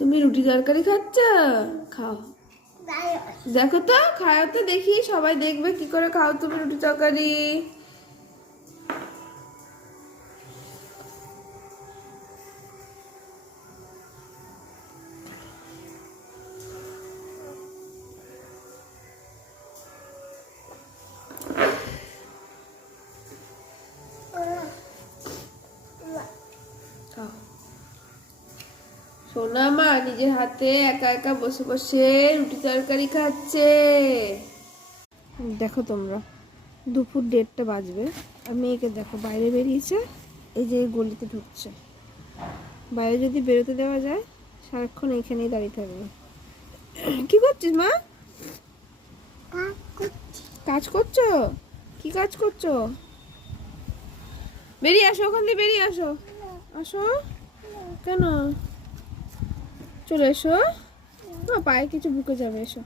তুমি রুটি তরকারি খাচ্ছ? খাও, দেখো তো, খাও তো দেখি, সবাই দেখবে কি করে খাও তুমি রুটি তরকারি। খাও। সোনা মা নিজের হাতে একা একা বসে বসে রুটি তরকারি খাচ্ছে। দেখো তোমরা, দুপুর 1:30 বাজবে আর মেয়েকে দেখো বাইরে বেরিয়েছে, এই যে গলিতে ঢুকছে। বাইরে যদি বেরোতে দেওয়া যায় সারাক্ষণ এইখানেই দাঁড়িয়ে থাকবে। কি করছিস মা? কাজ করছো? কি কাজ করছো? বেরিয়ে আসো, ওখান দিয়ে বেরিয়ে আসো। আসো। কেন? চলে এসো। পায়ে কিছু ঢুকে যাবে, এসো।